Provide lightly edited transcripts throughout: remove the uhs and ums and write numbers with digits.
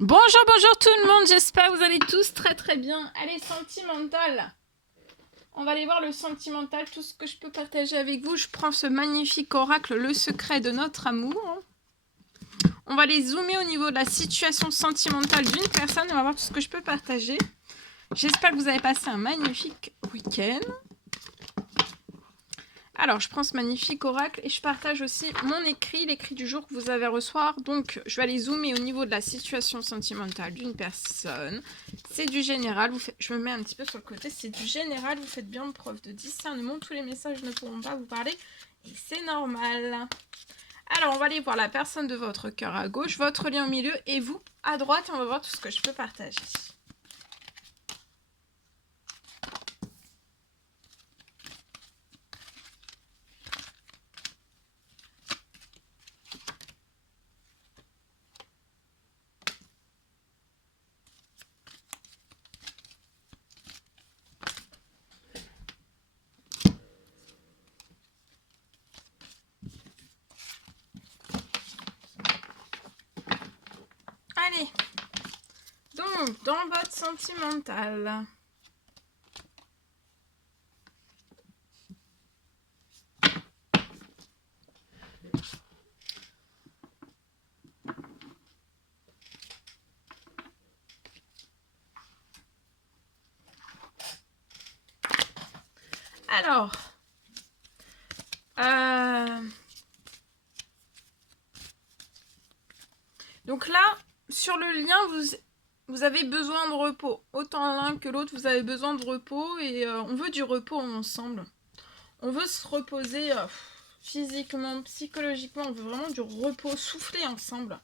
Bonjour, bonjour tout le monde, j'espère que vous allez tous très très bien. Allez, sentimental. On va aller voir le sentimental, tout ce que je peux partager avec vous. Je prends ce magnifique oracle, le secret de notre amour. On va aller zoomer au niveau de la situation sentimentale d'une personne. On va voir tout ce que je peux partager. J'espère que vous avez passé un magnifique week-end. Alors, je prends ce magnifique oracle et je partage aussi mon écrit, l'écrit du jour que vous avez à recevoir. Donc, je vais aller zoomer au niveau de la situation sentimentale d'une personne. C'est du général. Je me mets un petit peu sur le côté. C'est du général. Vous faites bien preuve de discernement. Tous les messages ne pourront pas vous parler et c'est normal. Alors, on va aller voir la personne de votre cœur à gauche, votre lien au milieu et vous à droite. On va voir tout ce que je peux partager. Allez, donc, dans votre sentimental. Alors, donc là, sur le lien, vous avez besoin de repos. Autant l'un que l'autre, vous avez besoin de repos et on veut du repos ensemble. On veut se reposer physiquement, psychologiquement. On veut vraiment du repos, souffler ensemble.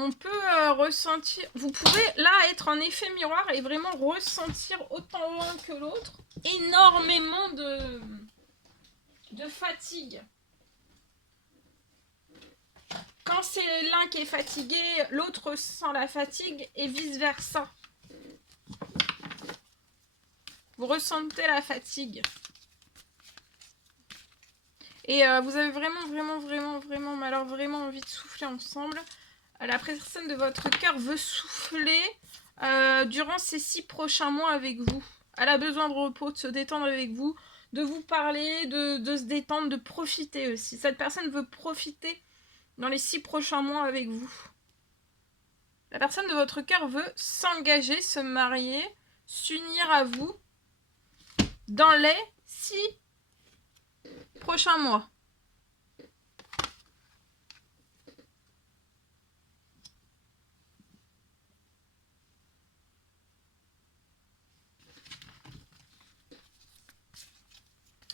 On peut ressentir... Vous pouvez là être en effet miroir et vraiment ressentir autant l'un que l'autre énormément de fatigue. Quand c'est l'un qui est fatigué, l'autre sent la fatigue et vice-versa. Vous ressentez la fatigue. Et vous avez vraiment, alors vraiment envie de souffler ensemble. La personne de votre cœur veut souffler durant ces 6 prochains mois avec vous. Elle a besoin de repos, de se détendre avec vous, de vous parler, de se détendre, de profiter aussi. Cette personne veut profiter dans les 6 prochains mois avec vous. La personne de votre cœur veut s'engager, se marier, s'unir à vous dans les 6 prochains mois.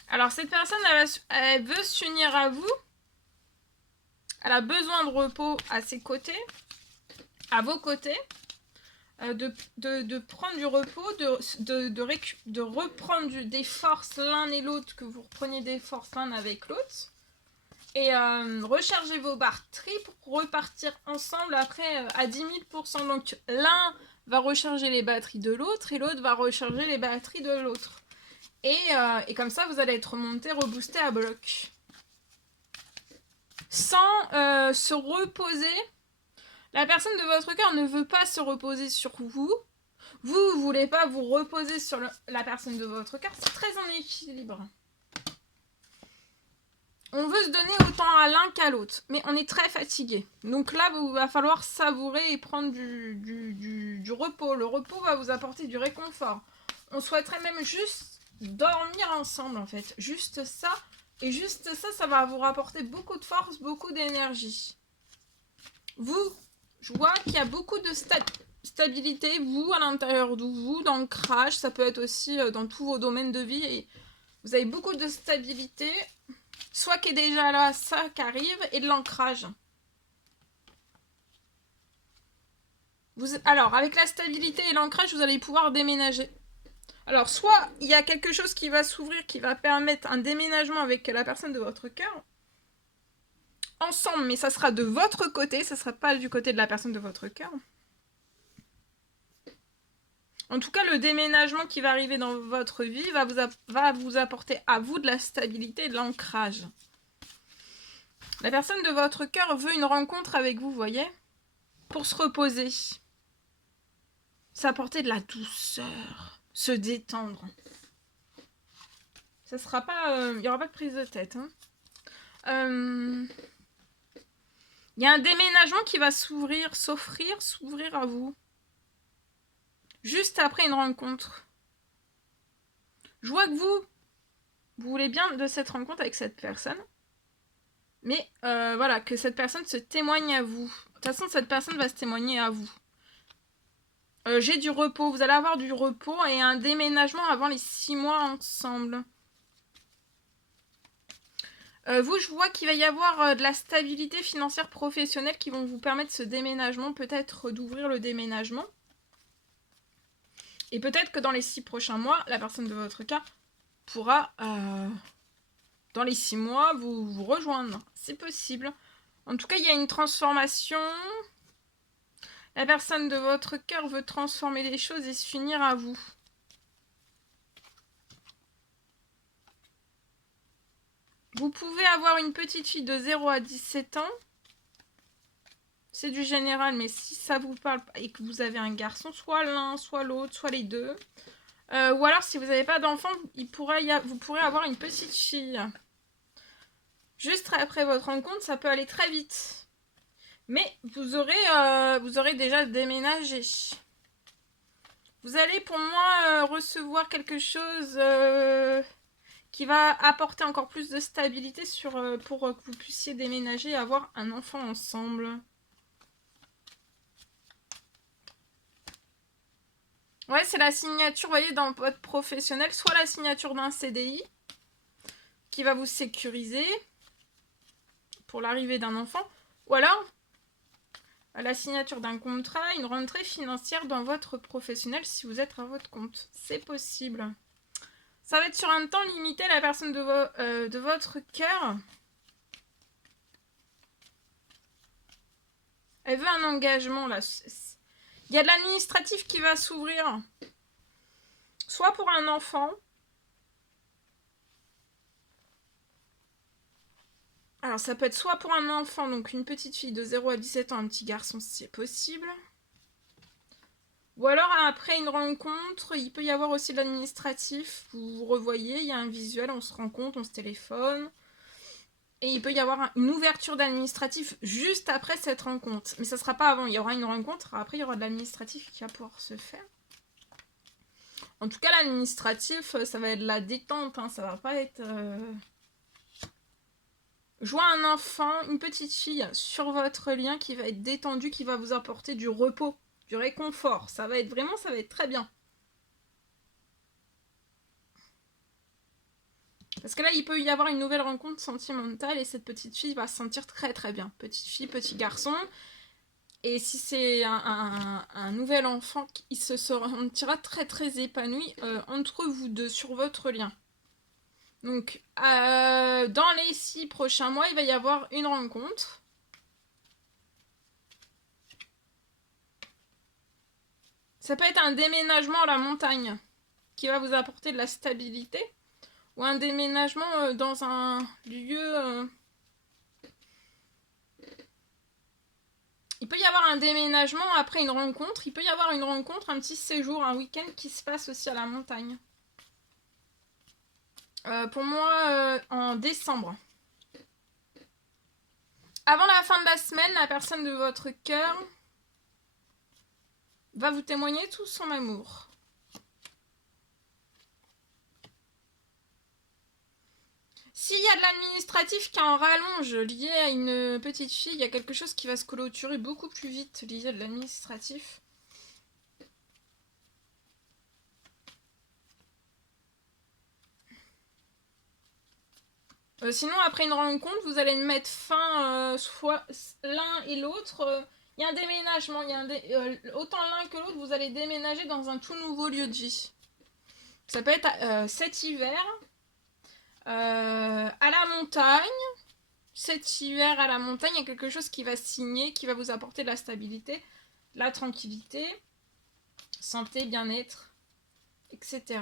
Alors cette personne, elle veut s'unir à vous. Elle a besoin de repos à ses côtés, à vos côtés, de prendre du repos, de reprendre des forces l'un et l'autre, que vous repreniez des forces l'un avec l'autre. Et recharger vos batteries pour repartir ensemble après à 10 000%. Donc l'un va recharger les batteries de l'autre et l'autre va recharger les batteries de l'autre. Et comme ça, vous allez être remonté, reboosté à bloc. Sans se reposer. La personne de votre cœur ne veut pas se reposer sur vous. Vous voulez pas vous reposer sur la personne de votre cœur. C'est très en équilibre. On veut se donner autant à l'un qu'à l'autre. Mais on est très fatigué. Donc là, il va falloir savourer et prendre du repos. Le repos va vous apporter du réconfort. On souhaiterait même juste dormir ensemble, en fait. Juste ça. Et juste ça, ça va vous rapporter beaucoup de force, beaucoup d'énergie. Vous, je vois qu'il y a beaucoup de stabilité, vous, à l'intérieur de vous, d'ancrage. Ça peut être aussi dans tous vos domaines de vie. Et vous avez beaucoup de stabilité. Soit qui est déjà là, ça qui arrive, et de l'ancrage. Alors, avec la stabilité et l'ancrage, vous allez pouvoir déménager. Alors, soit il y a quelque chose qui va s'ouvrir, qui va permettre un déménagement avec la personne de votre cœur. Ensemble, mais ça sera de votre côté, ça ne sera pas du côté de la personne de votre cœur. En tout cas, le déménagement qui va arriver dans votre vie va vous apporter à vous de la stabilité et de l'ancrage. La personne de votre cœur veut une rencontre avec vous, voyez, pour se reposer. S'apporter de la douceur, se détendre. Ça sera pas, il n'y aura pas de prise de tête. Il y a un déménagement qui va s'ouvrir à vous. Juste après une rencontre. Je vois que vous voulez bien de cette rencontre avec cette personne. Mais voilà, que cette personne se témoigne à vous. De toute façon, cette personne va se témoigner à vous. J'ai du repos. Vous allez avoir du repos et un déménagement avant les 6 mois ensemble. Vous, je vois qu'il va y avoir de la stabilité financière professionnelle qui vont vous permettre ce déménagement, peut-être d'ouvrir le déménagement. Et peut-être que dans les 6 prochains mois, la personne de votre cas pourra, dans les 6 mois, vous rejoindre. C'est possible. En tout cas, il y a une transformation. La personne de votre cœur veut transformer les choses et s'unir à vous. Vous pouvez avoir une petite fille de 0 à 17 ans. C'est du général, mais si ça vous parle et que vous avez un garçon, soit l'un, soit l'autre, soit les deux. Ou alors, si vous n'avez pas d'enfant, vous pourrez avoir une petite fille. Juste après votre rencontre, ça peut aller très vite. Mais vous aurez déjà déménagé. Vous allez, pour moi, recevoir quelque chose qui va apporter encore plus de stabilité pour que vous puissiez déménager et avoir un enfant ensemble. Ouais, c'est la signature, vous voyez, dans votre professionnel, soit la signature d'un CDI qui va vous sécuriser pour l'arrivée d'un enfant, ou alors la signature d'un contrat, une rentrée financière dans votre professionnel si vous êtes à votre compte. C'est possible. Ça va être sur un temps limité, la personne de votre cœur. Elle veut un engagement, là. Il y a de l'administratif qui va s'ouvrir. Soit pour un enfant. Alors, ça peut être soit pour un enfant, donc une petite fille de 0 à 17 ans, un petit garçon, si c'est possible. Ou alors, après une rencontre, il peut y avoir aussi de l'administratif. Vous vous revoyez, il y a un visuel, on se rencontre, on se téléphone. Et il peut y avoir une ouverture d'administratif juste après cette rencontre. Mais ça ne sera pas avant, il y aura une rencontre, après il y aura de l'administratif qui va pouvoir se faire. En tout cas, l'administratif, ça va être de la détente, hein, ça va pas être... Je vois un enfant, une petite fille sur votre lien qui va être détendu, qui va vous apporter du repos, du réconfort. Ça va être très bien. Parce que là, il peut y avoir une nouvelle rencontre sentimentale et cette petite fille va se sentir très très bien. Petite fille, petit garçon. Et si c'est un nouvel enfant, il se sentira très très épanoui entre vous deux, sur votre lien. Donc, dans les 6 prochains mois, il va y avoir une rencontre. Ça peut être un déménagement à la montagne qui va vous apporter de la stabilité. Ou un déménagement dans un lieu... Il peut y avoir un déménagement après une rencontre. Il peut y avoir une rencontre, un petit séjour, un week-end qui se passe aussi à la montagne. Pour moi, en décembre. Avant la fin de la semaine, la personne de votre cœur va vous témoigner tout son amour. S'il y a de l'administratif qui est en rallonge lié à une petite fille, il y a quelque chose qui va se clôturer beaucoup plus vite lié à de l'administratif. Sinon, après une rencontre, vous allez mettre fin, soit l'un et l'autre. Il y a un déménagement. Autant l'un que l'autre, vous allez déménager dans un tout nouveau lieu de vie. Ça peut être cet hiver, à la montagne. Cet hiver à la montagne, il y a quelque chose qui va signer, qui va vous apporter de la stabilité, de la tranquillité. santé, bien-être, etc.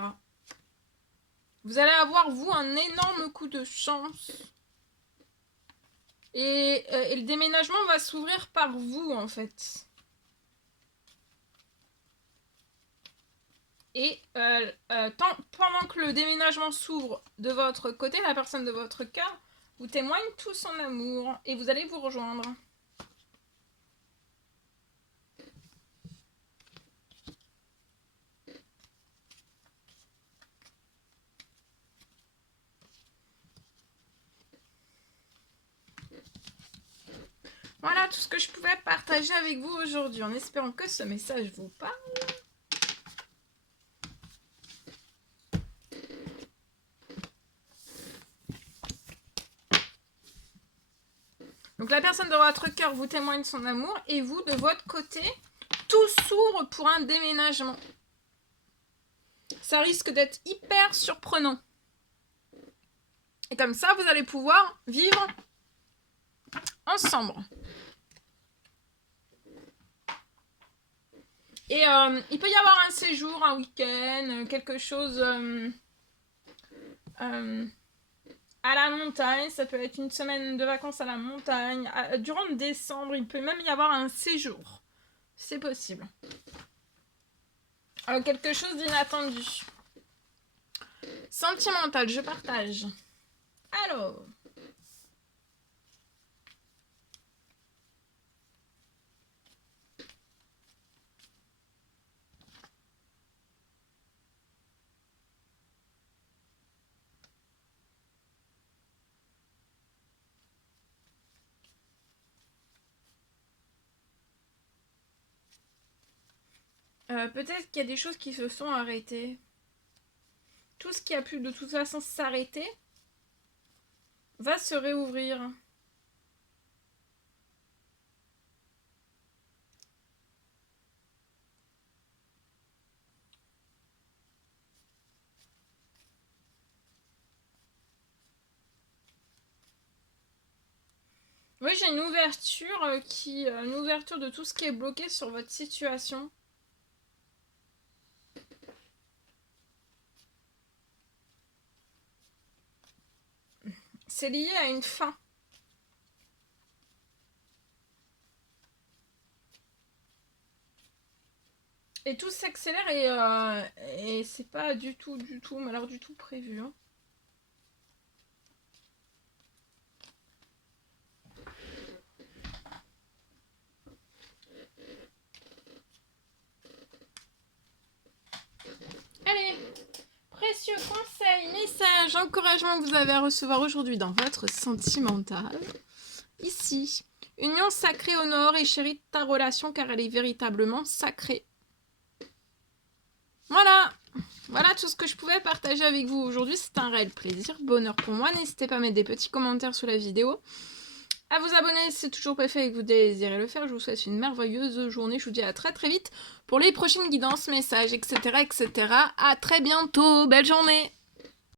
Vous allez avoir, vous, un énorme coup de chance. Et le déménagement va s'ouvrir par vous, en fait. Et pendant que le déménagement s'ouvre de votre côté, la personne de votre cœur vous témoigne tout son amour. Et vous allez vous rejoindre. Voilà tout ce que je pouvais partager avec vous aujourd'hui, en espérant que ce message vous parle. Donc la personne de votre cœur vous témoigne son amour et vous, de votre côté, tout s'ouvre pour un déménagement. Ça risque d'être hyper surprenant. Et comme ça, vous allez pouvoir vivre ensemble. Et il peut y avoir un séjour, un week-end, quelque chose à la montagne. Ça peut être une semaine de vacances à la montagne. Durant décembre, il peut même y avoir un séjour. C'est possible. Quelque chose d'inattendu. Sentimental, je partage. Alors... peut-être qu'il y a des choses qui se sont arrêtées. Tout ce qui a pu de toute façon s'arrêter va se réouvrir. Oui, j'ai une ouverture une ouverture de tout ce qui est bloqué sur votre situation. C'est lié à une fin. Et tout s'accélère et c'est pas du tout, mais alors du tout prévu. Hein. Allez, précieux conseils, messages, encouragements que vous avez à recevoir aujourd'hui dans votre sentimental. Ici, union sacrée honore et chérit ta relation car elle est véritablement sacrée. Voilà tout ce que je pouvais partager avec vous aujourd'hui. C'est un réel plaisir, bonheur pour moi. N'hésitez pas à mettre des petits commentaires sous la vidéo. À vous abonner si c'est toujours pas fait et que vous désirez le faire. Je vous souhaite une merveilleuse journée. Je vous dis à très très vite pour les prochaines guidances, messages, etc. etc. À très bientôt. Belle journée!